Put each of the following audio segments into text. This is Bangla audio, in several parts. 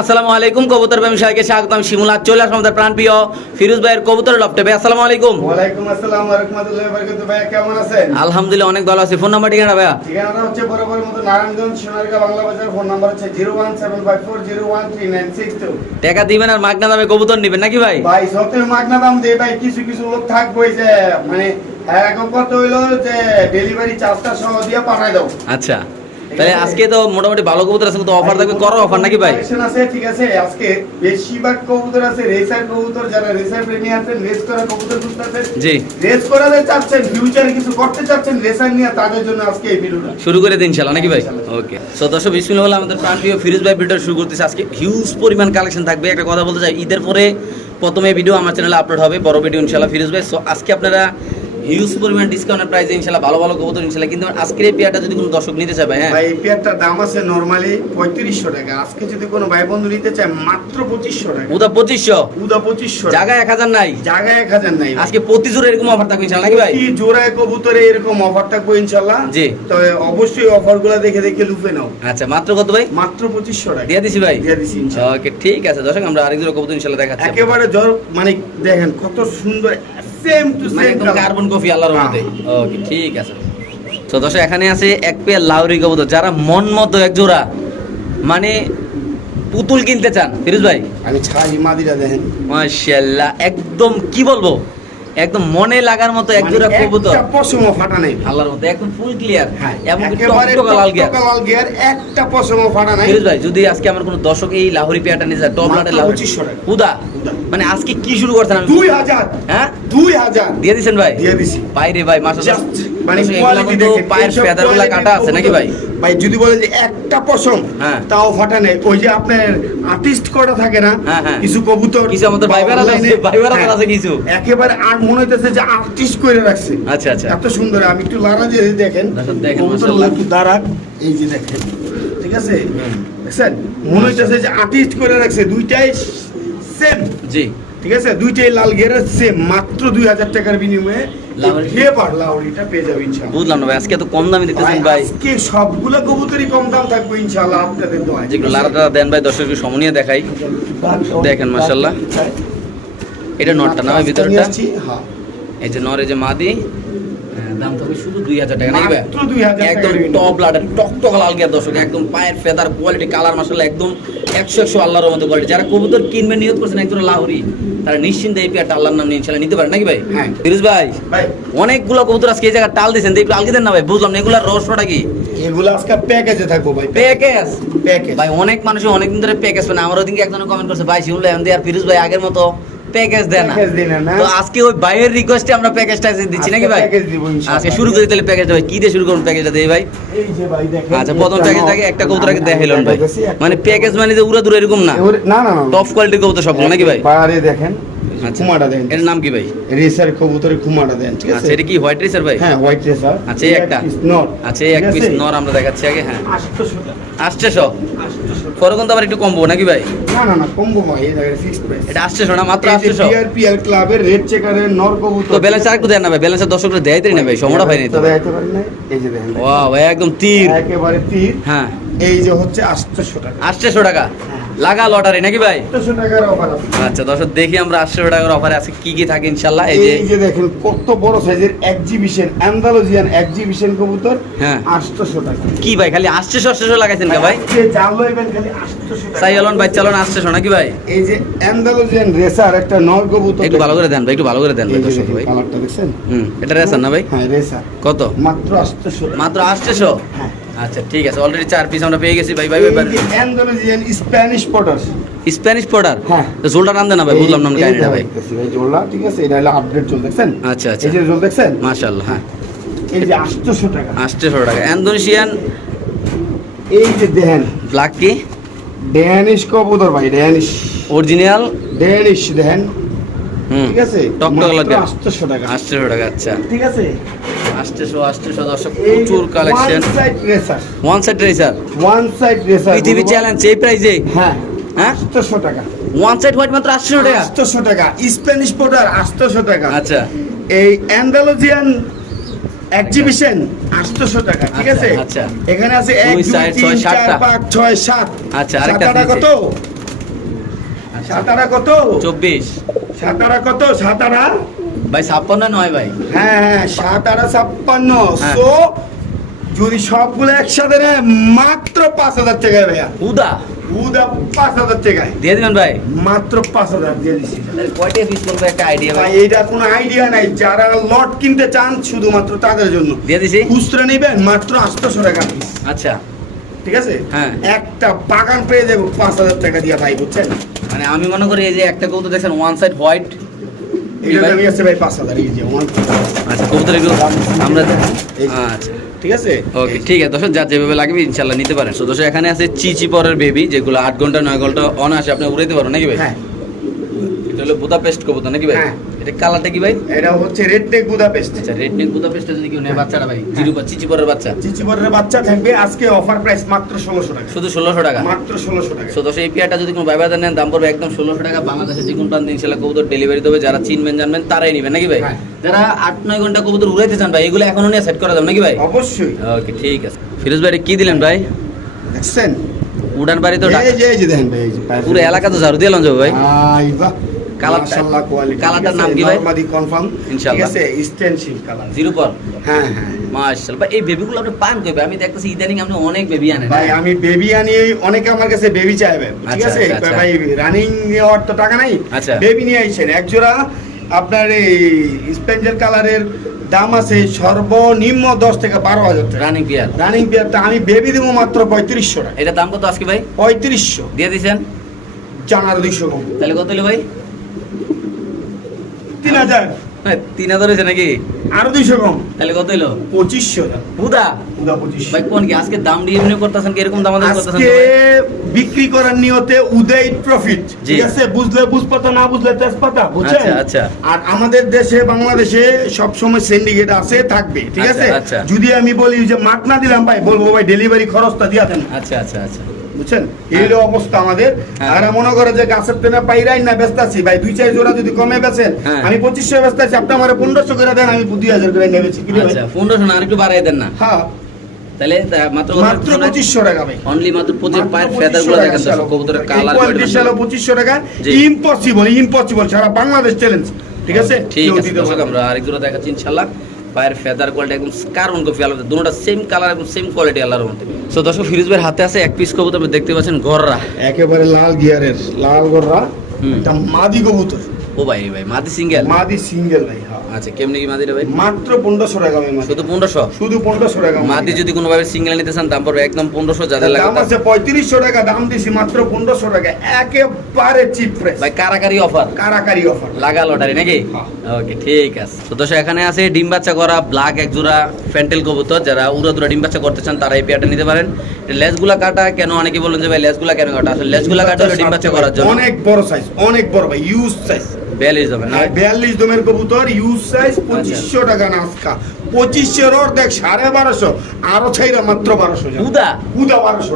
আসসালামু আলাইকুম। কবুতর স্বাগতম শিমুলা চলে আসলাম আমাদের প্রাণপ্রিয় ফিরোজ ভাইয়ের কবুতর লফটে ভাই আসসালামু আলাইকুম। ওয়ালাইকুম আসসালাম ওয়া রাহমাতুল্লাহি ওয়া বারাকাতুহু। ভাইয়া কেমন আছেন? আলহামদুলিল্লাহ অনেক ভালো আছি। ফোন নাম্বার ঠিকানা ঠিকানাটা হচ্ছে বরাবর মতো নারায়ণগঞ্জ সোনারগাঁ বাংলা বাজার। ফোন নাম্বার হচ্ছে টাকা দিবেন আর মাগনা দামে কবুতর নিবেন নাকি ভাই? ভাই সত্যি মাগনা দাম দিয়ে ভাই কিছু কিছু লোক থাকবে যে মানে এখন কত হইল যে ডেলিভারি চার্জটা সহ দিয়ে পাঠাই দাও। আচ্ছা। তাহলে আজকে তো মোটামুটি ভালো কবুতর আছে তো অফার থাকবে? করো অফার নাকি ভাই? Collection আছে ঠিক আছে আজকে বেশিরভাগ কবুতর আছে রেসার কবুতর যারা রেসার প্রেমী আছেন রেস করা কবুতর খুঁজতেছেন। জি। রেস করাতে চাচ্ছেন ফিউচারে কিছু করতে চাচ্ছেন রেসার নিয়ে তাদের জন্য আজকে এই ভিডিওটা। শুরু করে দিন ইনশাআল্লাহ নাকি ভাই। ওকে সো দর্শক বিসমিল্লাহ বলে আমাদের প্রাণপ্রিয় ফিরোজ ভাই ভিডিও শুরু করতেছে। আজকে হিউজ পরিমাণ কালেকশন থাকবে। একটা কথা বলতে চাই ঈদের পরে প্রথমে ভিডিও আমার চ্যানেলে আপলোড হবে বড় ভিডিও ইনশাআল্লাহ ফিরোজ ভাই। সো আজকে আপনারা হিউজ পরিমাণ ডিসকাউন্টের প্রাইসে ইনশাআল্লাহ ভালো ভালো কবুতর ইনশাআল্লাহ কিন্তু আজকের এই পেয়ারটা যদি কোনো দর্শক নিতে চায় ভাই হ্যাঁ। ভাই এই পেয়ারটার দাম আছে নরমালি পঁয়ত্রিশশো টাকা। আজকে যদি কোনো ভাই বন্ধু নিতে চায় মাত্র পঁচিশশো টাকা। উদা পঁচিশশো? উদা পঁচিশশো টাকা। জায়গায় এক হাজার নাই? জায়গায় এক হাজার নাই আজকে প্রতি জোরে এরকম অফার থাকবে ইনশাআল্লাহ নাকি ভাই? প্রতি জোড়ায় কবুতরে এরকম অফার থাকবে ইনশাল্লাহ। জি। তবে অবশ্যই অফারগুলা দেখে দেখে লুফে নাও। আচ্ছা মাত্র কত ভাই? মাত্র পঁচিশশো টাকা। দিয়ে দিছি ভাই? দিয়ে দিছি ইনশাল্লাহ। ওকে ঠিক আছে। দর্শক আমরা আরেক জোড়া কবুতর ইনশাআল্লাহ দেখাচ্ছি একেবারে জ্বর মানে দেখেন কত সুন্দর সেম টু মানে সেম কার্বন কফি আল্লাহর। মধ্যে ওকে ঠিক আছে। তো দর্শক এখানে আছে এক পেয়ার লাউরি কবুতর যারা মন মতো এক জোড়া মানে পুতুল কিনতে চান। ফিরোজ ভাই? আমি ছাই মাদিরা দেখেন। মাশাআল্লাহ একদম কি বলব? একদম মনে লাগার মতো এক জোড়া মানে কবুতর। একটা পশমও ফাটা নেই। আল্লাহর মধ্যে একদম ফুল ক্লিয়ার হ্যাঁ, এবং একেবারে লাল গিয়ার লাল গিয়ার, একটা পশমও ফাটা নাই। ফিরোজ ভাই যদি আজকে আমার কোনো দর্শক এই লাহোরি পেয়াটা নিয়ে যায় টপ লাটের লাহোরি। 2500 টাকা। হুদা? হুদা। মানে আজকে কি শুরু করছেন আমি দুই হাজার। হ্যাঁ? দুই হাজার। দিয়ে দিছেন ভাই? দিয়ে দিছি। বাইরে ভাই মানে পায়ের কাটা আছে নাকি ভাই? কবুতর। ভাই যদি বলেন যে একটা পশম। তাও ফাটা নেই। ওই যে আপনার আর্টিস্ট করা থাকে না। কিছু কবুতর কিছু আমাদের বা আছে, online-এ, ভাইবেরা আছে কিছু। একেবারে আর মনে হইতেছে যে আর্টিস্ট করে রাখছে। আচ্ছা আচ্ছা। এত সুন্দর আমি একটু লারা যে দেখেন। দেখেন, কবুতরগুলো মাশাআল্লাহ। একটু দাঁড়াক এই যে দেখেন। ঠিক আছে। দেখছেন? মনে হইতেছে যে আর্টিস্ট করে রাখছে। দুইটাই সেম। জি। ঠিক আছে? দুইটাই লাল গিয়ারের সেম মাত্র দুই হাজার টাকার বিনিময়ে লাহোরি। ফ্লেভার লাউরিটা পেয়ে যাবে বুঝলাম না ভাই আজকে এত কম দামে দিতেছেন ভাই। আজকে সবগুলো কবুতরই কম দাম থাকবে ইনশাআল্লাহ আপনাদের যেগুলো দেন ভাই দর্শককে সমনীয় দেখাই। দেখেন, মাশাআল্লাহ। এটা নটটা না ভাই ভিতরটা? হ্যাঁ। এই যে নর যে মাদি হ্যাঁ, দাম থাকবে শুধু দুই হাজার টাকা নাকি ভাই? মাত্র 2000 টাকা একদম টপ লাডের টকটক লাল গিয়ার দর্শক একদম পায়ের ফেদার কোয়ালিটি কালার মাসাল্লাহ একদম একশো একশো আল্লাহর মতো কোয়ালিটি যারা কবুতর কিনবে নিয়োগ করছেন একজন লাহরি তারা নিশ্চিন্তে এই পেয়ারটা আল্লাহর নাম নিয়ে ইনশাল্লাহ নিতে পারে নাকি ভাই। ফিরোজ ভাই ভাই। অনেকগুলো কবুতর আজকে এই জায়গায় টাল দিয়েছেন আলগে দেন না ভাই বুঝলাম না এগুলার রহস্যটা কি? এগুলো আজকে প্যাকেজে থাকব ভাই। প্যাকেজ প্যাকেজ ভাই অনেক মানুষ অনেকদিন ধরে প্যাকেজ পায় না আমার ওদিকে একজন কমেন্ট করছে ভাই শিউল এখন আর ফিরোজ ভাই আগের মতো প্যাকেজ দেয় না। প্যাকেজ দিন না। তো আজকে ওই ভাইয়ের রিকোয়েস্টে আমরা প্যাকেজটা দিচ্ছি নাকি ভাই? প্যাকেজ দিব ইনশাআল্লাহ। আজকে শুরু করি তাহলে প্যাকেজটা ভাই কি দিয়ে শুরু করুন প্যাকেজটা দিয়ে ভাই? এই যে ভাই আচ্ছা প্রথম প্যাকেজটাকে একটা কবুতর আগে দেখাইলেন ভাই। মানে প্যাকেজ মানে যে উড়া দূর এরকম না? না না না টপ কোয়ালিটির কবুতর সবগুলো নাকি ভাই? পারে দেখেন আচ্ছা। খুমাটা দেন। এর নাম কি ভাই? রেসার কবুতরে খুমাটা দেন ঠিক আছে? আচ্ছা এটা কি হোয়াইট রেসার ভাই? হ্যাঁ হোয়াইট রেসার আচ্ছা, এই একটা। আচ্ছা এই এক পিস নর আমরা দেখাচ্ছি আগে হ্যাঁ। 800 আসছে সব 800 পরে কিন্তু আবার একটু কমবো নাকি ভাই? না না না কমবো ভাই এই জায়গায় ফিক্সড প্রাইস এটা আসছে শোনা মাত্র আসছে সব বিআরপিএল ক্লাবের রেড চেকারের নর কবুতর তো ব্যালেন্স আর একটু দেন না ভাই ব্যালেন্সের দর্শকরা দেয় না ভাই সময়টা পাই নাই তো। দেখাইতে পারেন না এই যে দেখেন ওয়া ভাই একদম তীর। একেবারে তীর। হ্যাঁ। এই যে হচ্ছে 800 টাকা। আটশো টাকা। লাগা লটারি নাকি ভাই? 800 টাকার অফার আছে। আচ্ছা দর্শক দেখি আমরা আটশো টাকার অফারে আছে কি কি থাকে ইনশাল্লাহ? এই যে দেখেন কত বড় সাইজের এক্সিবিশন অ্যান্ডালুজিয়ান এক্সিবিশন কবুতর হ্যাঁ। 800 টাকা। কি ভাই খালি আসছে আটশো লাগাইছেন কা ভাই? আজকে জাল লইবেন খালি 800 টাকা। সাইলন ভাই চালন নাকি ভাই? এই যে রেসার একটা নর কবুতর একটু ভালো করে দেন ভাই একটু ভালো করে দেন ভাই দর্শক ভাই। কালারটা দেখছেন? হুম এটা রেসার না ভাই? হ্যাঁ রেসার কত? মাত্র 800 টাকা মাত্র হ্যাঁ। আচ্ছা ঠিক আছে অলরেডি চার পিস আমরা পেয়ে গেছি ভাই ভাই ভাই অ্যান্ডালুজিয়ান স্প্যানিশ পটার স্প্যানিশ পড়ার হ্যাঁ। জোলটা নাম দেন ভাই বুঝলাম না আমি কাহিনীটা ভাই। জোড়া ঠিক আছে এটা হলো আপডেট চল দেখছেন? আচ্ছা আচ্ছা। এই যে জোল দেখছেন? মাশাআল্লাহ হ্যাঁ। এই যে 800 টাকা। আটশো টাকা। ইন্দোনেশিয়ান? এই যে দেখেন ব্ল্যাক কি? ড্যানিশ কবুতর ভাই ড্যানিশ। অরিজিনাল ড্যানিশ দেখেন ঠিক আছে? টকটক লাগে। 800 টাকা। আটশো টাকা আচ্ছা। ঠিক আছে? আটশো আটশো দর্শক এই প্রচুর collection one side racer one side racer one side racer পৃথিবী চ্যালেঞ্জ এই প্রাইজে হ্যাঁ। হ্যাঁ? 800 টাকা। ওয়ান সাইড হোয়াইট মাত্র আটশো টাকা? 800 টাকা। স্প্যানিশ পোটার 800 টাকা। আচ্ছা। এই অ্যান্ডালুজিয়ান এক্সিবিশন আটশোশো টাকা। ঠিক আচ্ছা, আছে? আচ্ছা। এখানে আছে এক দুই, দুই চার, তিন ছয়, চার সাতটা। পাঁচ ছয় সাত। আচ্ছা, আরেকটা কত? সাতারা কত? চব্বিশ। সাতারা কত? সাতারা? ভাই ছাপ্পান্ন নয় ভাই। হ্যাঁ হ্যাঁ সাতারা ছাপ্পান্ন। হ্যাঁ। তো যদি সবগুলো একসাথে নেয় মাত্র পাঁচ হাজার টাকায় ভাইয়া। উদা উদা পাঁচ হাজার টাকায়। দিয়ে দিবেন ভাই। মাত্র পাঁচ হাজার দিয়ে দিচ্ছি। কয়টা পিস করবে একটা আইডিয়া ভাই। এইটা কোনো আইডিয়া নাই। যারা লট কিনতে চান শুধুমাত্র তাদের জন্য। দিয়ে দিছি। খুচরা নেবেন মাত্র আটশোশো টাকা পিস আচ্ছা। ঠিক আছে? হ্যাঁ। একটা বাগান পেয়ে যাব পাঁচ হাজার টাকা দিয়ে ভাই বুঝছেন? মানে আমি মনে করি এই যে একটা কবুতর দেখছেন ওয়ান সাইড হোয়াইট আচ্ছা কবুতর এগুলো আমরা আচ্ছা। ঠিক আছে? ওকে ঠিক আছে দর্শক যেভাবে লাগবে ইনশাল্লাহ নিতে পারেন। তো দর্শক এখানে আছে চিচি পরের বেবি যেগুলো আট ঘণ্টা নয় ঘণ্টা অনায়াসে আপনি উড়াইতে পারেন নাকি ভাই? হ্যাঁ। এটা হলো বুদা পেস্ট কবুতর নাকি ভাই? হ্যাঁ। এটা কালারটা কি ভাই? এটা হচ্ছে রেড বুদাপেস্ট আচ্ছা রেড নেক বুদা পেস্টটা যদি কেউ নেয় বাচ্চাটা ভাই জিরো বা চিচি বাচ্চা? থাকবে আজকে অফার প্রাইস মাত্র টাকা। শুধু টাকা? মাত্র ষোলোশো টাকা। সো দর্শক এই পেয়ারটা যদি কোনো ভাই নেন দাম পড়বে একদম টাকা। বাংলাদেশে যে কোনো প্রান্তে ইনশাল্লাহ কবুতর ডেলিভারি দেবে। যারা চিনবেন জানবেন তারাই নেবেন নাকি ভাই? হ্যাঁ। যারা আট নয় ঘণ্টা কবুতর উড়াইতে চান ভাই এগুলো এখনও নিয়ে সেট করা যাবে নাকি ভাই? অবশ্যই। ওকে ঠিক আছে। ফিরোজ ভাই কি দিলেন ভাই? দেখছেন উড়ান বাড়ি তো এই যে এই যে দেখেন ভাই পুরো এলাকা তো ঝাড়ু দিয়ে ভাই। আই বাহ কালারটা- মাশাআল্লাহ কোয়ালিটি কালারটার নাম কি ভাই? নরমাদি কনফার্ম ঠিক আছে স্টেনশিপ কালার জিরো পর হ্যাঁ হ্যাঁ মাশাআল্লাহ। ভাই এই বেবিগুলো আপনি পান কই আমি দেখতেছি ইদানিং আপনি অনেক বেবি আনেন ভাই আমি বেবি আনি অনেকে আমার কাছে বেবি চাইবে। ঠিক আছে। ভাই রানিং নেওয়ার তো টাকা নাই। বেবি নিয়ে আইছেন। এক জোড়া আপনার এই স্পেঞ্জেল কালারের দাম আছে সর্বনিম্ন দশ থেকে বারো হাজার টাকা। রানিং পিয়ার রানিং পেয়ারটা আমি বেবি দেবো মাত্র পঁয়ত্রিশশো টাকা। এটা দাম কত আজকে ভাই? পঁয়ত্রিশশো। দিয়ে দিছেন? জানার দুইশো তাহলে কত ভাই? তিন হাজার। তিন হাজার হয়েছে নাকি? আরও দুইশো কম। তাহলে কত হলো পঁচিশশো। বুদা পুরা পঁচিশশো। ভাই কোন কি? আজকে দাম দিয়ে এমনি করতেছেন কি? এরকম দাম আমাদের আজকে বিক্রি করার নিয়তে উদয় প্রফিট ঠিক আছে? বুঝলে বুঝপাতা না বুঝলে তেজপাতা বুঝছেন? আচ্ছা, আচ্ছা। আর আমাদের দেশে বাংলাদেশে সব সময় সিন্ডিকেট আছে থাকবে। ঠিক আচ্ছা, আছে? আচ্ছা। যদি আমি বলি যে মাঠ না দিলাম ভাই বলব ভাই ডেলিভারি খরচটা দিয়া দেন। আচ্ছা আচ্ছা আচ্ছা। বুঝছেন? এই হলো অবস্থা আমাদের। হ্যাঁ। আর মনে করে যে গাছের তেনা পাইরাই না ব্যস্ত আছি। ভাই দুই চার জোড়া যদি কমে বেচেন হ্যাঁ। আমি পঁচিশশো ব্যস্ত আছি। আপনি আমার পনেরোশো করে দেন আমি দুই হাজার করে নেবেছি? আচ্ছা পনেরোশো না বাড়াই দেন না। হ্যাঁ। তাহলে মাত্র মাত্র পঁচিশশো টাকা ভাই। অনলি মাত্র পঁচিশ পায়ের ফেদার দেখেন দর্শক কবুতরের কালার পঁচিশশো টাকা। ইম্পসিবল ইম্পসিবল সারা বাংলাদেশ চ্যালেঞ্জ ঠিক আছে? ঠিক আছে আমরা আরেক জোড়া দেখাচ্ছি ইনশাল্লাহ পায়ের ফেদার কোয়ালিটি একদম কারণ কফি আলাদা দুটোটা সেম কালার এবং সেম কোয়ালিটি আল্লাহর মধ্যে সো দর্শক ফিরোজ ভাইয়ের হাতে আছে এক পিস কবুতর আপনি দেখতে পাচ্ছেন গররা। একেবারে লাল গিয়ারের লাল গররা। এটা মাদি কবুতর। ও ভাই ভাই মাদি সিঙ্গেল মাদি সিঙ্গেল ভাই হ্যাঁ। আচ্ছা কেমনি কি মাদিটা ভাই? মাত্র পনেরোশো টাকা ভাই শুধু পনেরোশো? শুধু পনেরোশো টাকা মাদি যদি কোনোভাবে সিঙ্গেল নিতে চান দাম পড়বে একদম পনেরোশো যাদের দাম আছে পঁয়ত্রিশশো টাকা দাম দিছি মাত্র পনেরোশো টাকা। একেবারে চিপ প্রাইস ভাই কারাকারি অফার কারাকারি অফার লাগা লটারি নাকি? হ্যাঁ। ওকে ঠিক আছে। তো দর্শক এখানে আছে ডিম বাচ্চা করা ব্ল্যাক এক জোড়া ফ্যান্টেল কবুতর। যারা উড়া দুরা ডিম বাচ্চা করতে চান তারা এই পেয়ারটা নিতে পারেন। লেজগুলা কাটা কেন অনেকে বলেন যে ভাই লেজগুলা কেন কাটা? আসলে লেজগুলা কাটা হলো ডিম বাচ্চা করার জন্য। অনেক বড় সাইজ অনেক বড় ভাই ইউজ সাইজ বিয়াল্লিশ দমের কবুতর ইউজ সাইজ পঁচিশশো টাকা নাস্কা। পঁচিশশোর অর্ধেক সাড়ে বারোশো আরও ছাইরা মাত্র বারোশো। উদা? উদা বারোশো।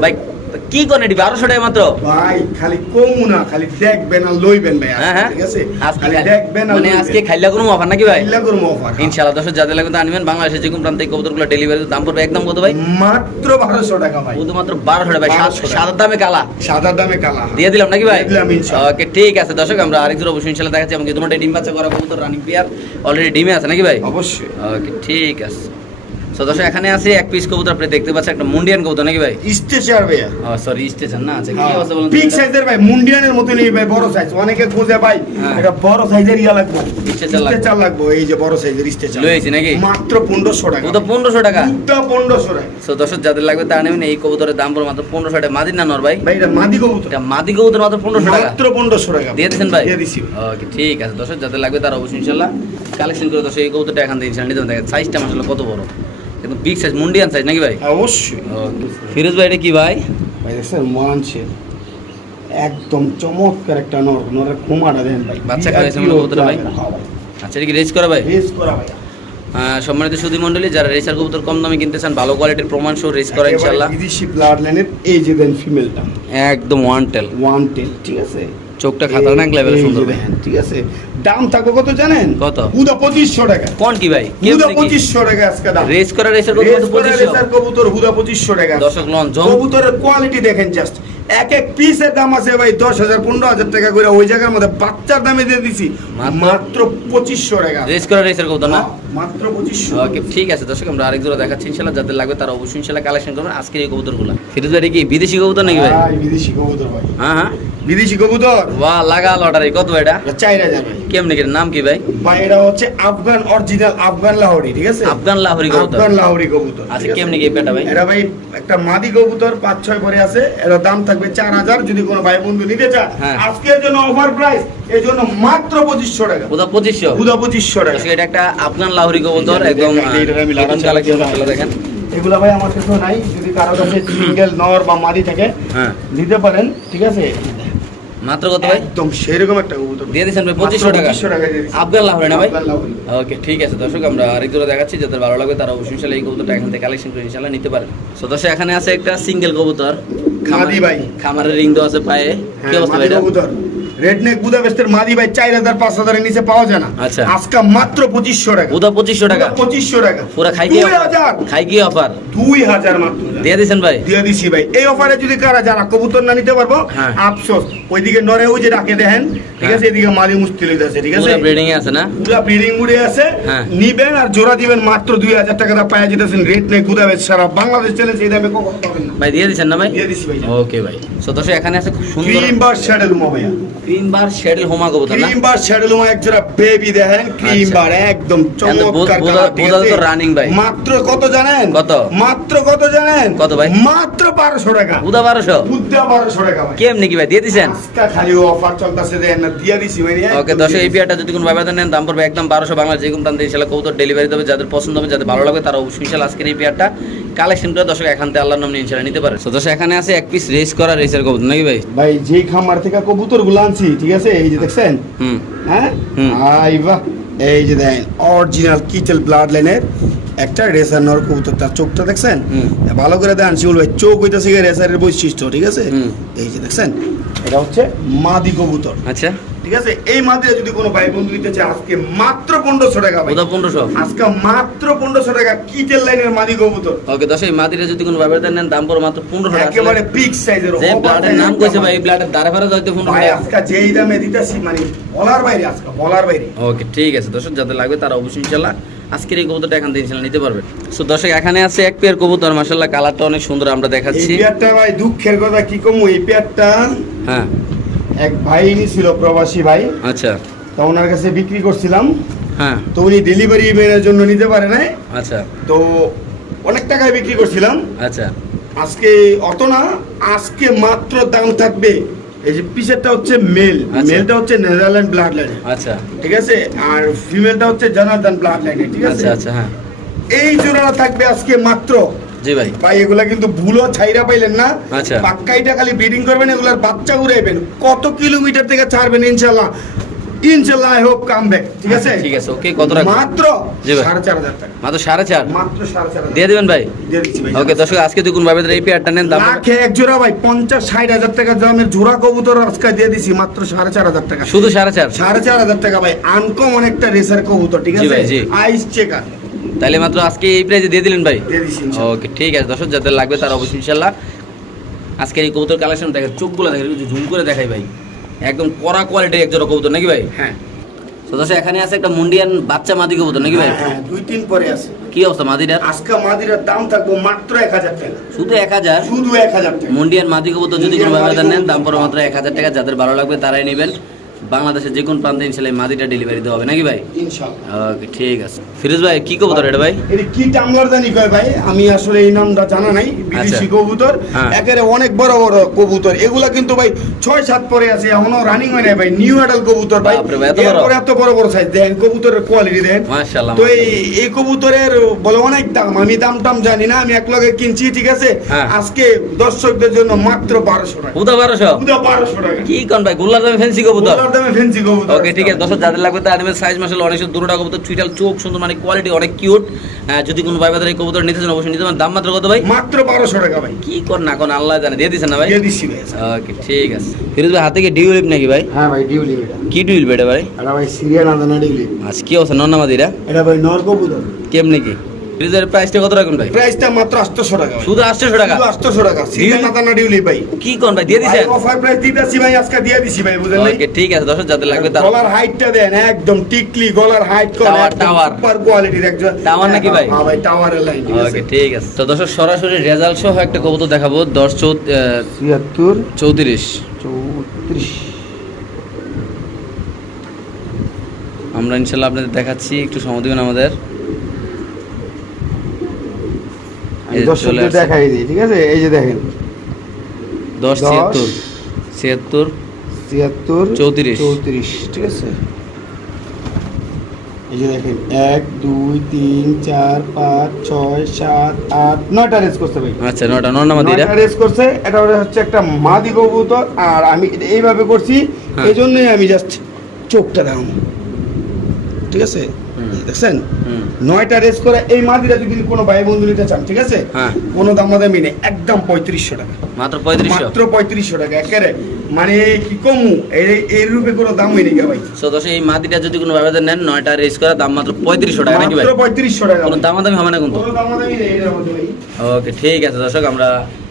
কি করেন এটি? বারোশো টাকা মাত্র? ভাই খালি কমু না খালি দেখবেন আর লইবেন ভাই হ্যাঁ হ্যাঁ। ঠিক আছে? খালি দেখবেন মানে আজকে খাইলা অফার নাকি ভাই? করব offer। ইনশাআল্লাহ দর্শক যাদের লাগবে আনবেন। বাংলাদেশের যে কোনো প্রান্তে কবুতরগুলো ডেলিভারি দাম পড়বে। একদম কত ভাই? মাত্র বারোশো টাকা ভাই। শুধুমাত্র বারোশো টাকা ভাই। সাদার দামে কালা। সাদা দামে কালা। দিয়ে দিলাম নাকি ভাই? দিলাম, ইনশাআল্লাহ। ওকে ঠিক আছে দর্শক আমরা আরেকজন অবশ্যই ইনশাআল্লাহ দেখাচ্ছি। আমাকে তোমার ডিম বাচ্চা করা কবুতর রানিং পেয়ার অলরেডি ডিমে আছে নাকি ভাই? অবশ্যই। ওকে ঠিক আছে। সো দর্শক এখানে আছে এক পিস কবুতর আপনি দেখতে পাচ্ছেন একটা মুন্ডিয়ান কবুতর নাকি ভাই? স্টেচার ও সরি না আচ্ছা কি অবস্থা বলুন বিগ সাইজের ভাই মুন্ডিয়ানের মতো নেই ভাই বড় সাইজ অনেকে খোঁজে ভাই হ্যাঁ। এটা বড় সাইজের ইয়া লাগবে। লাগবে। এই যে বড় সাইজের লয়েছি নাকি? মাত্র পনেরোশো টাকা। ও তো পনেরোশো টাকা? দুধটা পনেরোশো টাকা। সো দর্শক যাদের লাগবে নেবেন এই কবুতরের দাম পড়বে মাত্র পনেরোশো টাকা। মাদির না নর ভাই? ভাই এটা মাদি কবুতর। এটা মাদি কবুতর মাত্র পনেরোশো টাকা। মাত্র পনেরোশো টাকা। দিয়ে দিচ্ছেন ভাই? দিয়ে দিছি। ওকে ঠিক আছে। দর্শক যাদের লাগবে তারা অবশ্যই ইনশাল্লাহ কালেকশন করে দর্শক এই কবুতরটা এখান থেকে ইনশাল্লাহ নিতে দেখেন সাইজটা মাসাল্লাহ কত বড়? কিন্তু বিগ সাইজ মুন্ডিয়ান সাইজ নাকি ভাই? অবশ্যই। ফিরোজ ভাই এটা কি ভাই? ভাই দেখছেন মানছেন একদম চমৎকার একটা নর নরের খুমাটা দেন ভাই। বাচ্চা মনে হয় ভাই? আচ্ছা এটা কি রেস করা ভাই? রেস করা ভাই সম্মানিত সুধী মন্ডলী যারা রেসার কবুতর কম দামে কিনতে চান ভালো কোয়ালিটির প্রমাণ সহ রেস করা ইনশাল্লাহ বিদেশি ব্লাড লাইনের এই যে দেন ফিমেলটা একদম ওয়ান টেল ওয়ান টেল ঠিক আছে? চোখটা খাতারনাক লেভেলে সুন্দর ভাই ঠিক আছে? দাম থাকবে কত জানেন? কত? উদা পঁচিশশো টাকা। কোন কি ভাই? হুদা পঁচিশশো টাকা আজকে দাম। রেস করা রেসের কত 2500 রেসার কবুতর হুদা পঁচিশশো টাকা। দর্শক লন কবুতরের কোয়ালিটি দেখেন জাস্ট এক এক পিসের দাম আছে ভাই দশ হাজার পনেরো হাজার টাকা করে। ওই জায়গার মধ্যে বাচ্চার দামে দিয়ে দিছি। মাত্র? পঁচিশশো টাকা। রেস করা রেসের কত না? হ্যাঁ, মাত্র পঁচিশশো। ওকে ঠিক আছে দর্শক আমরা আরেক জোড়া দেখাচ্ছি। ইনশাআল্লাহ যাদের লাগবে তারা অবশ্যই ইনশাআল্লাহ কালেকশন করবেন। আজকের এই কবুতরগুলো। ফিরোজ ভাই কি বিদেশি কবুতর নাকি ভাই? বিদেশি কবুতর ভাই। হ্যাঁ হ্যাঁ। বিদেশি কবুতর? বাহ লাগা লটারি কত ভাই এটা? চার হাজার কেমনি কি নাম কি ভাই? ভাই এটা হচ্ছে আফগান অরিজিনাল আফগান লাহোরি ঠিক আছে? আফগান লাহোরি কবুতর। আফগান লাহোরি কবুতর আচ্ছা? কেমনি কি পেটা ভাই? এটা ভাই একটা মাদি কবুতর পাঁচ ছয় পরে আছে। এর দাম থাকবে চার হাজার যদি কোনো ভাই বন্ধু নিতে চায়। হ্যাঁ। আজকের জন্য অফার প্রাইস এই জন্য মাত্র পঁচিশশো টাকা। কোথা পঁচিশশো? পুদা পঁচিশশো টাকা। এটা একটা আফগান লাহোরি কবুতর একদম দেখেন, এইটার আমি লাগান কালেকশন চালাচ্ছি। ভালো এগুলা ভাই আমার কাছে নাই। যদি কারও কাছে সিঙ্গেল নর বা মাদি থাকে হ্যাঁ। পারেন ঠিক আছে? মাত্র কত ভাই? একদম সেরকম একটা কবুতর। দিয়ে দিয়েছেন ভাই পঁচিশশো টাকা। পঁচিশশো টাকা দিয়ে দিচ্ছি। আফগান লাহোরি না ভাই? ওকে ঠিক আছে দর্শক আমরা আরেক দেখাচ্ছি যাদের ভালো লাগবে তারা অবশ্যই ইনশাল্লাহ এই কবুতরটা এখান থেকে কালেকশন করে ইনশাল্লাহ নিতে পারেন। দর্শক এখানে আছে একটা সিঙ্গেল কবুতর। মাদি ভাই। খামারের রিং দেওয়া আছে পায়ে। কি হ্যাঁ, অবস্থা ভাই কবুতর। রেডনেক বুদাপেস্টের মাদি ভাই চার হাজার পাঁচ হাজারের নিচে পাওয়া যায় না। আচ্ছা। আজকে মাত্র পঁচিশশো টাকা। উদা পঁচিশশো টাকা? পঁচিশশো টাকা। পুরো খাই গিয়ে কি খাই কি অফার দুই হাজার মাত্র। দিয়ে দিয়েছেন ভাই? দিয়ে দিছি ভাই। এই অফারে যদি কারা যারা কবুতর না নিতে পারব হ্যাঁ। আফসোস। ওইদিকে নরে ওই যে ডাকে দেখেন ঠিক আছে? হ্যাঁ। এদিকে মালি মুশকিল ঠিক আছে? ব্রিডিং আছে না? পুরা ব্রিডিং মুডে আছে। হ্যাঁ। নিবেন আর জোড়া দিবেন মাত্র দুই হাজার টাকা দা যেতেছেন রেট নেই গুদাবে সারা বাংলাদেশ চ্যালেঞ্জ এই দামে কখন পাবেন না। ভাই দিয়ে দিয়েছেন না ভাই? দিয়ে দিছি ভাই ওকে ভাই। সো এখানে আছে খুব সুন্দর ক্রিম বার শ্যাডেল ভাইয়া। ক্রিম বার শেডেল হোমা কবুতর না? ক্রিম বার শ্যাডেল উমা এক জোড়া বেবি দেখেন ক্রিম আচ্ছা। বার একদম চমৎকার কালার, ঠিক আছে? running ভাই। মাত্র কত জানেন? কত? মাত্র কত জানেন? কত ভাই? মাত্র বারোশো টাকা। উদা বারোশো? বুদ্ধা বারোশো টাকা কেমনি কি ভাই? দিয়ে দিয়েছেন আজকা খালি অফার চলতেছে দেন না দিয়া দিছি ভাই ওকে দর্শক এই যদি কোনো নেন দাম পড়বে একদম বারোশো বাংলা যে কোনো প্রান্তে ইনশাল্লাহ কবুতর ডেলিভারি দেবে যাদের পছন্দ হবে যাদের ভালো লাগবে তারা অবশ্যই ইনশাল্লাহ আজকের এই কালেকশন করে দর্শক এখান থেকে আল্লাহর নাম নিয়ে ইনশাল্লাহ নিতে পারে। তো দর্শক এখানে আছে এক পিস রেস করা রেসের কবুতর নাকি ভাই? ভাই যেই খামার থেকে কবুতরগুলো আনছি ঠিক আছে? এই যে দেখছেন? হুম। হ্যাঁ। আই বাহ! এই যে দেখেন অরিজিনাল কিচেল ব্লাড লাইনের একটা রেসার কবুতর তার চোখটা দেখছেন? ভালো করে দেন শিউল ভাই। চোখ হইতেছে রেসারের বৈশিষ্ট্য ঠিক আছে। এই যে দেখছেন এটা হচ্ছে মাদি কবুতর। আচ্ছা। ঠিক আছে? এই মাদিরা যদি কোনো ভাই বন্ধু চায় আজকে মাত্র পনেরোশো টাকা উদা পনেরোশো। আজকে মাত্র পনেরোশো টাকা লাইনের মাদি কবুতর। ওকে দর্শক এই মাদিরে যদি কোনো নেন দাম পড়বে মাত্র পনেরোশো টাকা। একেবারে বিগ সাইজের যে ব্লাডের নাম কইছে ভাই এই ব্লাডের দ্বারা ফেরা যাইতে পনেরোশো ভাই আজকে যেই দামে দিতেছি মানে বলার বাইরে আজকে বলার বাইরে। ওকে ঠিক আছে দর্শক যাদের লাগবে তারা অবশ্যই ইনশাল্লাহ আজকের এই কবুতরটা এখান থেকে ইনশাল্লাহ নিতে পারবেন সো দর্শক এখানে আছে এক পেয়ার কবুতর মাশাল্লাহ কালারটা অনেক সুন্দর আমরা এই দেখাচ্ছি পেয়ারটা ভাই দুঃখের কথা কি কমু এই পেয়ারটা হ্যাঁ। এক ভাই ছিল প্রবাসী ভাই। আচ্ছা। তো ওনার কাছে বিক্রি করছিলাম। হ্যাঁ। তো উনি ডেলিভারি ম্যানের জন্য নিতে পারে নাই। আচ্ছা। তো অনেক টাকায় বিক্রি করছিলাম। আচ্ছা। আজকে অত না আজকে মাত্র দাম থাকবে এই যে পিসেরটা হচ্ছে মেল আচ্ছা। মেলটা হচ্ছে নেদারল্যান্ড ব্লাড লাইনে আচ্ছা। ঠিক আছে? আর ফিমেলটা হচ্ছে জনার্দন ব্লাড লাইনে ঠিক আছে? আচ্ছা আচ্ছা হ্যাঁ। এই জোড়াটা থাকবে আজকে মাত্র। জি ভাই। ভাই এগুলা কিন্তু ভুলও ছাইরা পাইলেন না। আচ্ছা। পাক্কাইটা খালি ব্রিডিং করবেন এগুলার বাচ্চা উড়াইবেন। কত কিলোমিটার থেকে ছাড়বেন ইনশাল্লাহ ইনশাল্লাহ আই হোপ কাম ব্যাক ঠিক আছে? ঠিক আছে ওকে কত রাখবেন মাত্র। সাড়ে চার হাজার টাকা। মাত্র সাড়ে চার? মাত্র সাড়ে চার দিয়ে দিবেন ভাই? দিয়ে ভাই ওকে দর্শক আজকে দেখুন ভাবে এই পেয়ারটা নেন দাম লাখে এক জোড়া ভাই পঞ্চাশ ষাট হাজার টাকা দামের জোড়া কবুতর আজকে দিয়ে দিছি মাত্র সাড়ে চার হাজার টাকা। শুধু সাড়ে চার? সাড়ে চার হাজার টাকা ভাই আনকমন একটা রেসার কবুতর ঠিক আছে। আইস চেকার তাহলে মাত্র আজকে এই প্রাইজে দিয়ে দিলেন ভাই। ওকে ঠিক আছে দর্শক যাদের লাগবে তারা অবশ্যই ইনশাল্লাহ আজকের এই কবুতর কালেকশন দেখে চোখগুলো দেখে একটু জুম করে দেখাই ভাই। একদম কড়া কোয়ালিটির এক জোড়া কবুতর নাকি ভাই? হ্যাঁ। তো দর্শক এখানে আছে একটা মুন্ডিয়ান বাচ্চা মাদি কবুতর নাকি ভাই? হ্যাঁ, হ্যাঁ দুই তিন পরে আছে। কি অবস্থা মাদিটার? আজকে মাদিরা দাম থাকব মাত্র এক হাজার টাকা। শুধু এক হাজার? শুধু এক হাজার টাকা। মুন্ডিয়ান মাদি কবুতর যদি কোনো ব্যবধান নেন দাম পড়ে মাত্র এক হাজার টাকা যাদের ভালো লাগবে তারাই নেবেন। বাংলাদেশের যে কোন প্রান্তে ইনশাল্লাহ মাদিটা ডেলিভারি দেওয়া হবে নাকি ভাই? ইনশাআল্লাহ। ওকে ঠিক আছে। ফিরোজ ভাই কি কবুতর এটা ভাই? এটা কি টামলার জানি কয় ভাই? আমি আসলে এই নামটা জানা নাই বিদেশি আচ্ছা। কবুতর। হ্যাঁ। একেবারে অনেক বড় বড় কবুতর। এগুলা কিন্তু ভাই ছয় সাত পরে আছে এখনও রানিং হয় নাই ভাই। নিউ অ্যাডাল কবুতর ভাই? এরপরে এত বড় বড় সাইজ দেন কবুতরের কোয়ালিটি দেন মাশাআল্লাহ তো এই এই কবুতরের বলে অনেক দাম। আমি দাম টাম জানি না আমি এক লগে কিনছি ঠিক আছে? হ্যাঁ। আজকে দর্শকদের জন্য মাত্র বারোশো টাকা। উদা বারোশো? পুরো বারোশো টাকা। কি কোন ভাই গোল্লার দামে ফেন্সি কবুতর? দামে ফেন্সি কবুতর। ওকে ঠিক আছে। দর্শক যাদের লাগবে তার অ্যানিমেল সাইজ মাসাল অনেক দুটোটা কবুতর চুইটাল চোখ সুন্দর মানে কোয়ালিটি অনেক কিউট যদি কোনো ভাই বাজারে কবুতর নিতে চান অবশ্যই নিতে পারেন। দাম মাত্র কত ভাই? মাত্র বারোশো টাকা ভাই। কি কর না কোন আল্লাহ জানে। দিয়ে দিছেন না ভাই? দিয়ে দিচ্ছি ভাই। ওকে ঠিক আছে। ফিরোজ ভাই হাতে কি ডিউলিপ নাকি ভাই? হ্যাঁ ভাই ডিউলি এটা। কি ডিউলিপ এটা ভাই? এটা ভাই সিরিয়াল আদানা ডিউলি আচ্ছা কি অবস্থা নন্নামাদিরা এটা ভাই নর কবুতর। কেমনি কি? ফিরোজের প্রাইসটা কত রাখুন ভাই? প্রাইসটা মাত্র আটশোশো টাকা ভাই। শুধু আটশোশো টাকা? শুধু আটশোশো টাকা। সিরিয়াল আদানা ডিউলি ভাই। কি কোন ভাই? দিয়ে দিছেন? অফার প্রাইস দিতেছি ভাই আজকে দিয়ে দিছি ভাই বুঝলেন ওকে ঠিক আছে দর্শক যাদের লাগবে তার গলার হাইটটা দেন একদম টিকলি গলার হাইট কোন Tower, tower। সুপার কোয়ালিটির একজন Tower নাকি ভাই? হ্যাঁ ভাই টাওয়ারের লাইন ওকে ঠিক আছে। তো দর্শক সরাসরি রেজাল্ট সহ একটা কবুতর দেখাবো দশ চৌ ছিয়াত্তর। চৌত্রিশ। চৌত্রিশ। আমরা ইনশাল্লাহ আপনাদের দেখাচ্ছি একটু সময় দিবেন আমাদের এই যে চলে দর্শকদের দেখাই দিই ঠিক আছে? এই যে দেখেন। দশ দশ, ছিয়াত্তর ছিয়াত্তর ছিয়াত্তর চৌত্রিশ। চৌত্রিশ ঠিক আছে? এই যে দেখেন এক দুই তিন চার পাঁচ ছয় সাত আট নয়টা রেস করতে ভাই। আচ্ছা নয়টা রেস করছে এটা হচ্ছে একটা মাদি কবুতর আর আমি এইভাবে করছি হ্যাঁ। এই জন্যই আমি জাস্ট চোখটা দেখাম ঠিক আছে। দেখছেন? নয়টা রেস করে এই মাদিরা যদি কোনো ভাই বন্ধু নিতে চান ঠিক আছে? হ্যাঁ। কোনো দামাদামি নেই একদম পঁয়ত্রিশশো টাকা। মাত্র পঁয়ত্রিশশো? মাত্র পঁয়ত্রিশশো টাকা একেবারে। মানে কি কমু? এই রূপে কোনো দাম হয়নি কে ভাই? দশ এই মাদিটা যদি কোনো ব্যবস্থা নেন নয়টা রেস করা দাম মাত্র পঁয়ত্রিশশো টাকা নাকি ভাই? পঁয়ত্রিশশো টাকা কোনো দামাদামি হবে না কিন্তু? নেই ওকে ঠিক আছে দর্শক আমরা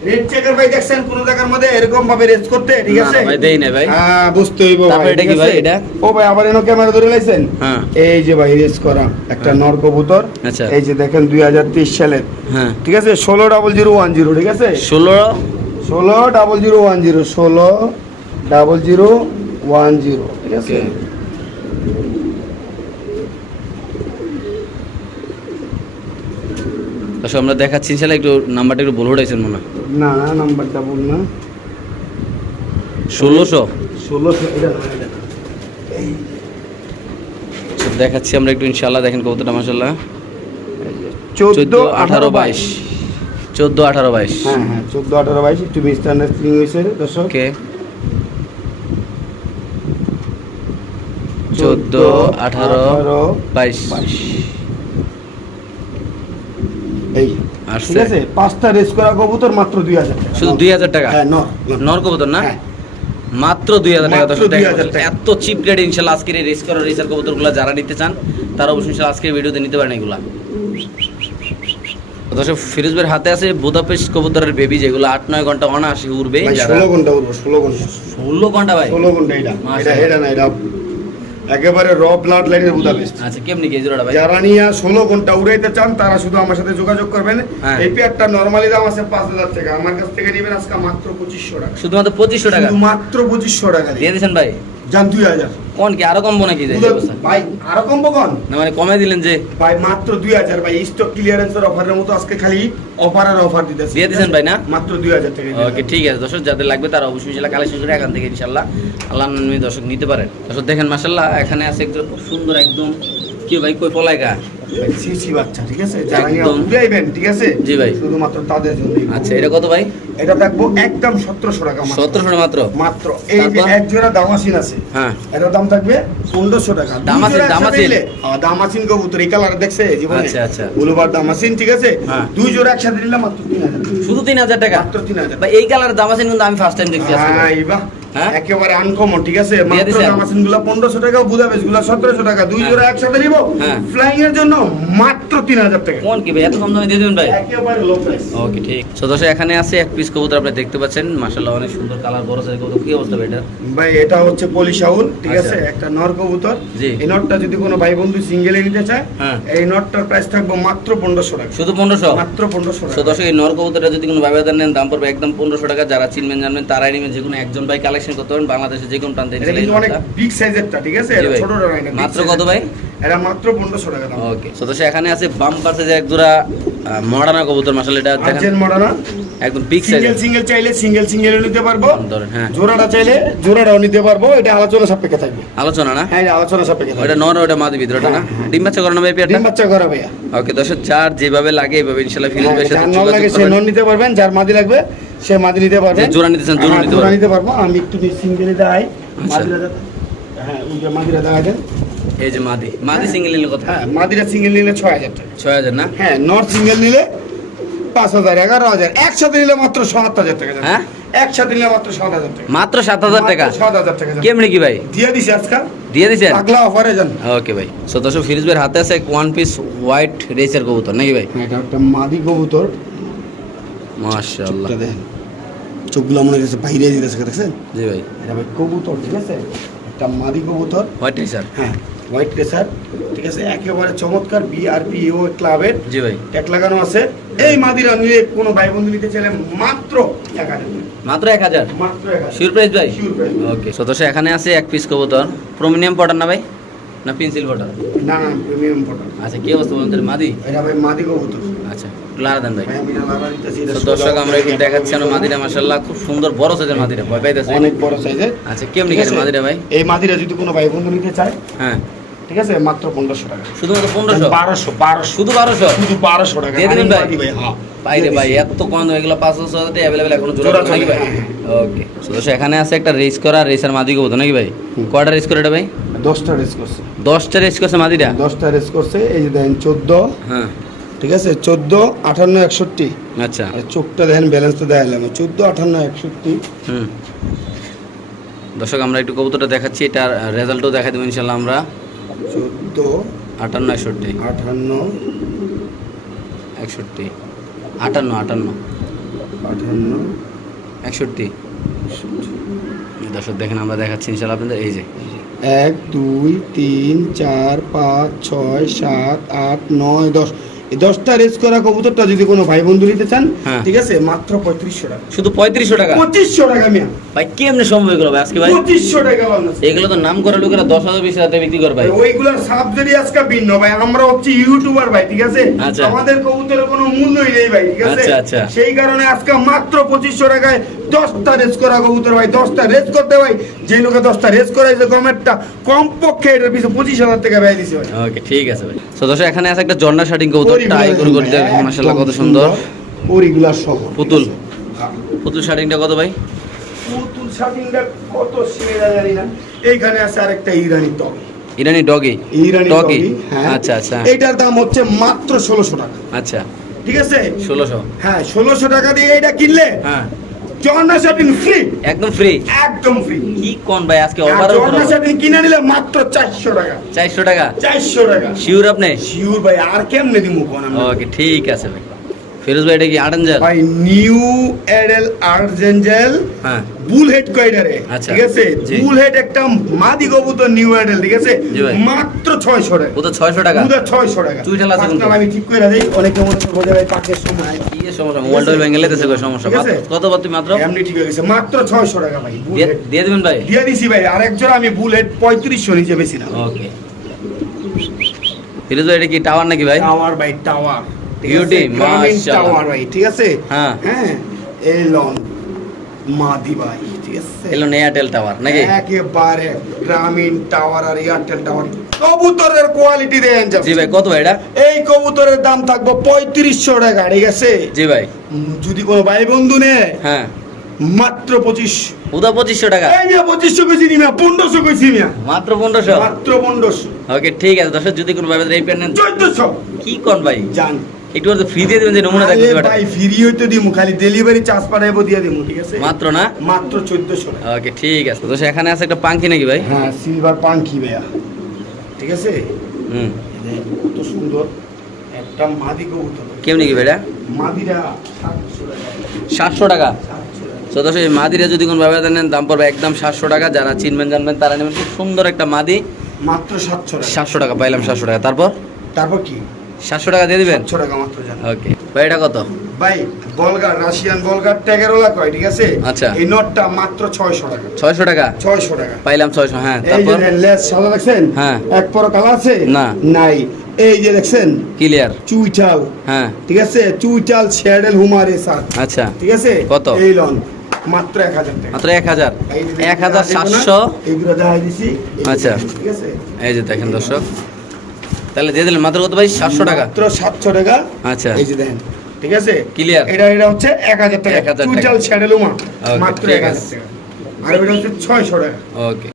রেড চেকার ভাই দেখছেন কোন জায়গার মধ্যে এরকম ভাবে করতে ঠিক আছে? ভাই, দেই নাই ভাই। হ্যাঁ বুঝতে হইব ভাই এটা ঠিক কি ভাই, আছে? এটা? ও ভাই আবার এনো ক্যামেরা ধরে লাইছেন? হ্যাঁ। এই যে ভাই করা একটা হ্যাঁ। নর কবুতর। আচ্ছা। এই যে দেখেন সালের হ্যাঁ। ঠিক আছে? ষোলো ডাবল জিরো ওয়ান জিরো ঠিক আছে? ষোলো? ষোলো ডাবল জিরো ওয়ান জিরো ষোলো ডাবল জিরো ওয়ান জিরো ঠিক আছে? দর্শক আমরা দেখাচ্ছি ইনশাল্লাহ একটু নাম্বারটা একটু বলে উঠাইছেন মনে হয়। না না নাম্বারটা বল না। ষোলোশো? ষোলোশো না। দেখাচ্ছি আমরা একটু ইনশাল্লাহ দেখেন কতটা মাসাল্লাহ চোদ্দ আঠারো বাইশ। চোদ্দ আঠারো বাইশ। হ্যাঁ হ্যাঁ চোদ্দ আঠারো বাইশ। একটু মিসআন্ডারস্ট্যান্ডিং হয়েছে দর্শক। ওকে। চোদ্দ আঠারো বাইশ। বাইশ। এই ঠিক আছে? পাঁচটা রেস করা কবুতর মাত্র দুই হাজার টাকা। শুধু দুই হাজার টাকা? হ্যাঁ নর নর। কবুতর না? হ্যাঁ। মাত্র দুই হাজার টাকা মাত্র দর্শক দেখেন 2000 টাকা। এত চিপ রেট ইনশাল্লাহ আজকের এই রেস করা রেসার কবুতরগুলো যারা নিতে চান তারা অবশ্যই ইনশাল্লাহ আজকের ভিডিওতে নিতে পারেন এগুলা। দর্শক ফিরোজ ভাইয়ের হাতে আছে বুদাপেস্ট কবুতরের বেবি যেগুলো আট নয় ঘণ্টা অনায়াসে উড়বে। ষোলো ঘণ্টা উঠবো ষোলো ঘণ্টা। ষোলো ঘণ্টা ভাই? ষোলো ঘণ্টা এটা। এটা এটা। একেবারে র ব্লাড লাইনের বুদাপেস্ট আচ্ছা কেমনি কি জোড়াটা ভাই? যারা নিয়ে ষোলো ঘণ্টা উড়াইতে চান তারা শুধু আমার সাথে যোগাযোগ করবেন। হ্যাঁ। এই পেয়ারটা নর্মালি দাম আছে পাঁচ হাজার টাকা। আমার কাছ থেকে নেবেন আজকে মাত্র পঁচিশশো টাকা। শুধুমাত্র পঁচিশশো টাকা? শুধু মাত্র পঁচিশশো টাকা দিয়ে। দেন দিয়েছেন ভাই? তুই দুই হাজার। কোন কি? আরও কমবো নাকি? ভাই আরও কমবো কোন? না মানে কমে দিলেন যে। ভাই মাত্র দুই হাজার ভাই স্টক ক্লিয়ারেন্সের অফারের মতো আজকে খালি অফারের অফার দিতেছে। দিয়ে দিছেন ভাই না? মাত্র দুই হাজার টাকা ওকে ঠিক আছে। দর্শক যাদের লাগবে তারা অবশ্যই ইনশাল্লাহ কালেকশন করে এখান থেকে ইনশাল্লাহ আল্লাহ দর্শক নিতে পারেন। দর্শক দেখেন মাসাল্লাহ এখানে আছে একদম খুব সুন্দর একদম কি ভাই কই সিসি বাচ্চা ঠিক আছে? যারা। উড়াইবেন ঠিক আছে? জি ভাই। শুধুমাত্র তাদের জন্য আচ্ছা এটা কত ভাই? এটা থাকব একদম সতেরোশো টাকা মাত্র। সতেরোশো মাত্র? মাত্র। এই যে এক জোড়া দামাসিন আছে। হ্যাঁ। দাম থাকবে পনেরোশো টাকা। দুই দামাসিন, জোড়া একসাথে দামাসিন? দামাসিন কবুতর এই কালার দেখছে জীবনে? আচ্ছা, আচ্ছা। দামাসিন ঠিক আছে? হ্যাঁ। দুই জোড়া একসাথে নিলে মাত্র তিন হাজার শুধু তিন হাজার টাকা? মাত্র তিন হাজার ভাই এই কালার দাম আছে কিন্তু আমি ফার্স্ট টাইম দেখছি হ্যাঁ, বাহ। হ্যাঁ? একেবারে আনকমন ঠিক আছে? মাত্র পনেরোশো টাকা বুদাবেশগুলা সতেরোশো টাকা দুই হ্যাঁ। জোড়া একসাথে নিব? হ্যাঁ। ফ্লাইং এর জন্য মাত্র তিন হাজার টাকা। কোন কি ভাই? এত কম দামে দিয়ে দেবেন ভাই? একেবারে লো প্রাইস ওকে ঠিক। তো দর্শক এখানে আছে এক পিস কবুতর আপনি দেখতে পাচ্ছেন। মাশাআল্লাহ অনেক সুন্দর কালার বড় সাইজ কবুতর। কি অবস্থা ভাই এটা? ভাই এটা হচ্ছে পলিশাউল ঠিক আচ্ছা। আছে? একটা নর কবুতর। এই নটটা যদি কোনো ভাই বন্ধু সিঙ্গেলে নিতে চায় হ্যাঁ। এই নটটার প্রাইস থাকবে মাত্র পনেরোশো টাকা। শুধু পনেরোশো? মাত্র পনেরোশো টাকা। দর্শক এই নর কবুতরটা যদি কোনো ব্যবধান নেন দাম পড়বে একদম পনেরোশো টাকা। যারা চিনবেন জানবেন তারাই নেবেন। যে কোনো একজন ভাই কালেকশন করতে পারেন বাংলাদেশে যে কোনো প্রান্তে এটা কিন্তু অনেক বিগ সাইজেরটা ঠিক আছে? এটা ভাই। ছোটটা না এটা মাত্র কত ভাই? এটা মাত্র পনেরোশো টাকা দাম। ওকে তো এখানে আছে বাম পাশে যে এক জোড়া মডার্না কবুতর মাসাল এটা দেখেন। মডার্না একদম বিগ সাইজ সিঙ্গেল সিঙ্গেল চাইলে সিঙ্গেল সিঙ্গেল নিতে পারব। ধরেন হ্যাঁ। জোড়াটা চাইলে জোড়াটাও নিতে পারব। এটা আলোচনা সাপেক্ষে থাকবে। আলোচনা না? হ্যাঁ এটা আলোচনা সাপেক্ষে থাকবে। নর ওটা মাদি ভিতরটা না? হ্যাঁ, হ্যাঁ। ডিম বাচ্চা করানো ভাই ডিম বাচ্চা করা ভাইয়া। ওকে দর্শক যার যেভাবে লাগে এভাবে ইনশাআল্লাহ ফিরোজ হ্যাঁ, ভাইয়ের যার নন লাগে সে নন নিতে পারবেন যার মাদি লাগবে সে মাদি নিতে পারবে। জোড়া নিতে চান, জোড়া হ্যাঁ, নিতে জোড়া। নিতে পারব। আমি একটু সিঙ্গেলে দেয়। আচ্ছা। হ্যাঁ ওই যে মাদিরা দেন। এই যে মাদি। মাদি সিঙ্গেল নিলে কত? হ্যাঁ মাদিরা সিঙ্গেল নিলে ছয় হাজার টাকা। ছয় হাজার না? হ্যাঁ নর্থ সিঙ্গেল নিলে পাঁচ হাজার এগারো হাজার। একসাথে নিলে মাত্র সাত হাজার টাকা হ্যাঁ? একসাথে নিলে মাত্র সাত হাজার টাকা। মাত্র সাত হাজার টাকা? সাত হাজার টাকা। কেমনি কি ভাই? দিয়ে দিছি আজকাল। দিয়ে দিছেন? পাগলা অফারে যান। ওকে ভাই। সো দর্শক ফিরিজ ভাইয়ের হাতে আছে ওয়ান পিস হোয়াইট রেসের কবুতর নাকি ভাই? হ্যাঁ, এটা একটা মাদি কবুতর। মাশাআল্লাহ। দেখেন। চোখগুলো মনে হচ্ছে বাইরে দেখছেন? জি ভাই। এটা ভাই কবুতর ঠিক আছে? একটা মাদি কবুতর। হোয়াইট রেসার হ্যাঁ হোয়াইট রেসার ঠিক আছে? একেবারে চমৎকার বিআরপি ও ক্লাবের জি ভাই। এক লাগানো আছে। এই মাদিরা নিয়ে কোনো ভাই বন্ধু নিতে চাইলে মাত্র এক হাজার মাত্র এক হাজার? মাত্র এক হাজার। শিওর প্রাইস ভাই। ওকে সো এখানে আছে এক পিস কবুতর। প্রমিনিয়াম পটার না ভাই? না পেন্সিল পটার না না প্রিমিয়াম ফটো আচ্ছা কি অবস্থা বলুন মাদি? এটা ভাই মাদি কবুতর। আচ্ছা লারা দেন ভাই। ভাই আমি এটা লাগা দিতেছি এটা তো সোজা দর্শক আমরা একটু দেখাচ্ছি আমার মাদিরা মাশাআল্লাহ খুব সুন্দর বড় সাইজের মাদিরা ভয় পাইতেছে অনেক বড় সাইজের আচ্ছা কেমনি গেছে মাদিরা ভাই? এই মাদিরা যদি কোনো ভাই বন্ধু নিতে চায় হ্যাঁ। ঠিক আছে মাত্র পনেরোশো টাকা। শুধুমাত্র পনেরোশো? বারোশো বারোশো। শুধু বারোশো? শুধু বারোশো টাকা। দিয়ে দিবেন ভাই? ভাই হ্যাঁ। ভাই ভাই এত কম এগুলো পাঁচশো ছশো অ্যাভেলেবেল এখনও জোড়া জোড়া নাকি ভাই? হ্যাঁ, ওকে সদস্য এখানে আছে একটা রেস করা রেসার মাদি কবুতর নাকি ভাই? কয়টা রেস করে এটা ভাই? দশটা রেস করছে। দশটা রেস করছে মাদিটা দশটা রেস করছে এই যে দেখেন চোদ্দ। হ্যাঁ। ঠিক আছে? চোদ্দ আটান্ন একষট্টি। আচ্ছা। চোখটা দেখেন ব্যালেন্স তো দেখালাম চোদ্দ আটান্ন একষট্টি। হুম। দর্শক আমরা একটু কবুতরটা দেখাচ্ছি। এটার রেজাল্টও দেখা দেবো ইনশাল্লাহ আমরা। চোদ্দ আটান্ন একষট্টি। আটান্ন একষট্টি। আটান্ন আটান্ন। আটান্ন একষট্টি। দর্শক দেখেন আমরা দেখাচ্ছি ইনশাল্লাহ আপনাদের। এই যে। এক দুই তিন চার পাঁচ ছয় সাত আট নয় দশ। এই দশটা রেস করা কবুতরটা যদি কোনো ভাই বন্ধু নিতে চান হ্যাঁ। ঠিক আছে? মাত্র পঁয়ত্রিশশো টাকা। শুধু পঁয়ত্রিশশো টাকা? পঁচিশশো টাকা মিয়া। ভাই কেমনে সম্ভব এগুলো ভাই? আজকে ভাই পঁচিশশো টাকা এগুলো তো নাম করা লোকেরা দশ হাজার বিশ হাজার বিক্রি করে ভাই। ওইগুলোর সাবজেক্টই আজকে ভিন্ন ভাই আমরা হচ্ছে ইউটিউবার ভাই ঠিক আছে? আচ্ছা। আমাদের কবুতরের কোনো মূল্যই নেই ভাই ঠিক আছে? আচ্ছা, আচ্ছা। সেই কারণে আজকে মাত্র পঁচিশশো টাকায় দশটা রেস করা কবুতর ভাই দশটা রেস করতে ভাই। যে লোকে দশটা রেস করাইছে গমেরটা কমপক্ষে এটার পিছনে পঁচিশ হাজার টাকা ব্যয় দিছে ভাই। ওকে ঠিক আছে ভাই। সো দর্শক এখানে আছে একটা জর্না শার্টিং কবুতর টাই করে করে মাশাআল্লাহ কত সুন্দর। পরিগুলার সহ। পুতুল। হ্যাঁ। পুতুল শার্টিংটা কত ভাই? কত সিনেরা জানি না। এইখানে আছে আরেকটা ইরানি টক ইরানি ডগি ইরানি ডগি হ্যাঁ। আচ্ছা আচ্ছা। এইটার দাম হচ্ছে মাত্র ষোলোশো টাকা। আচ্ছা। ঠিক আছে? ষোলোশো। হ্যাঁ ষোলোশো টাকা দিয়ে এটা কিনলে হ্যাঁ। জর্না শাটিন ফ্রি একদম ফ্রি একদম ফ্রি কি কোন ভাই আজকে অফার জর্না শাটিন কিনে নিলে মাত্র চারশো টাকা। চারশো টাকা? চারশো টাকা। শিওর আপনি? শিওর ভাই আর কেমনে দিমু কোন আমি ওকে ঠিক আছে ভাই। ফিরোজ ভাই এটা কি আটানজার ভাই নিউ এডেল আর্জেঞ্জেল হ্যাঁ। বুল হেড কয়ডারে। ঠিক আছে? বুল হেড একটা মাদি কবুতর নিউ এডেল ঠিক আছে। মাত্র ছয়শো টাকা ও তো ছয়শো টাকা। দুধা ছয়শো টাকা চুইঠাল আছে কিন্তু। পাঁচটাল আমি ঠিক করে দিই অনেকে মনে করে বোঝে ভাই পাকের সময় কি সমস্যা? মোবাইল টোবাইল ভেঙে লেতেছে কই সমস্যা? কত বার তুমি মাত্র? এমনি ঠিক হয়ে গেছে। মাত্র ছয়শো টাকা ভাই দিয়ে- দিবেন ভাই? দিয়ে দিছি ভাই আরেকজন আমি বুল হেড পঁয়ত্রিশশো নিচে বেশি না। ওকে ফিরোজ ভাই এটা কি টাওয়ার নাকি ভাই? টাওয়ার ভাই টাওয়ার Beauty, মাশাআল্লাহ। ভাই ঠিক আছে? হ্যাঁ। হ্যাঁ? এলন মাদি ভাই ঠিক আছে? এলো এয়ারটেল টাওয়ার নাকি? একেবারে গ্রামীণ টাওয়ার আর এয়ারটেল টাওয়ার কবুতরের কোয়ালিটি দেন জি ভাই কত ভাই এটা? এই কবুতরের দাম থাকবে পঁয়ত্রিশশো টাকা ঠিক আছে? জি ভাই। যদি কোনো ভাই বন্ধু নেয় হ্যাঁ। মাত্র পঁচিশ। উদা পঁচিশশো টাকা? পঁচিশশো কইছি নি মিয়া পনেরোশো মিয়া। মাত্র পনেরোশো? মাত্র পনেরোশো। ওকে ঠিক আছে দর্শক যদি কোনো ভাবে এই প্যান্ট নেন। চোদ্দশো। কি কোন ভাই? জান। একটু আর ফ্রি দিয়ে দেবেন যে নমুনা দেখতে ভাই ফ্রি হইতে দিমু খালি ডেলিভারি চার্জ পাঠাইবো দিয়ে দিমু ঠিক আছে? মাত্র না? মাত্র চোদ্দশো টাকা। ওকে ঠিক আছে। তো এখানে আছে একটা পাঙ্কি নাকি ভাই? হ্যাঁ সিলভার পাঙ্কি ভাইয়া। ঠিক আছে? হুম। কত সুন্দর একটা মাদি কবুতর। কেমনি কি ভাই মাদিরা সাতশো টাকা। সাতশো টাকা? তো দর্শক এই মাদিরা যদি কোনো নেন দাম পড়বে একদম সাতশো টাকা। যারা চিনবেন জানবেন তারা নেবেন। খুব সুন্দর একটা মাদি। মাত্র সাতশো টাকা। সাতশো টাকা পাইলাম সাতশো টাকা। তারপর? তারপর কি? সাতশো টাকা দিয়ে দিবেন? সাতশো টাকা মাত্র জান। ওকে। ভাই এটা কত? ভাই বলগার রাশিয়ান বলগার ট্যাগেরওয়ালা কয় ঠিক আছে? আচ্ছা। এই নটটা মাত্র ছয়শো টাকা। ছয়শো টাকা? ছয়শো টাকা। পাইলাম ছয়শো হ্যাঁ এই যে তারপর সাদা দেখছেন? হ্যাঁ। এক পর কালা আছে? না। নাই। এই যে দেখছেন? ক্লিয়ার। চুইটাল হ্যাঁ। ঠিক আছে? চুইটাল শ্যাডেল হুমারে সাথ আচ্ছা। ঠিক আছে? কত? এই লন। মাত্র এক হাজার টাকা। মাত্র এক হাজার। এই এক হাজার এইগুলো দেখাই দিছি। আচ্ছা। ঠিক আছে? এই যে দেখেন দর্শক। তাহলে দিয়ে দিলেন। মাত্র কত ভাই? সাতশো টাকা। মাত্র সাতশো টাকা। আচ্ছা। এই যে দেখেন ঠিক আছে? ক্লিয়ার এটা এটা হচ্ছে এক হাজার টাকা। 1000 টাকা। চুইটাল শ্যাডেল মাত্র এক হাজার। টাকা। আর এটা হচ্ছে ছয়শো টাকা। ওকে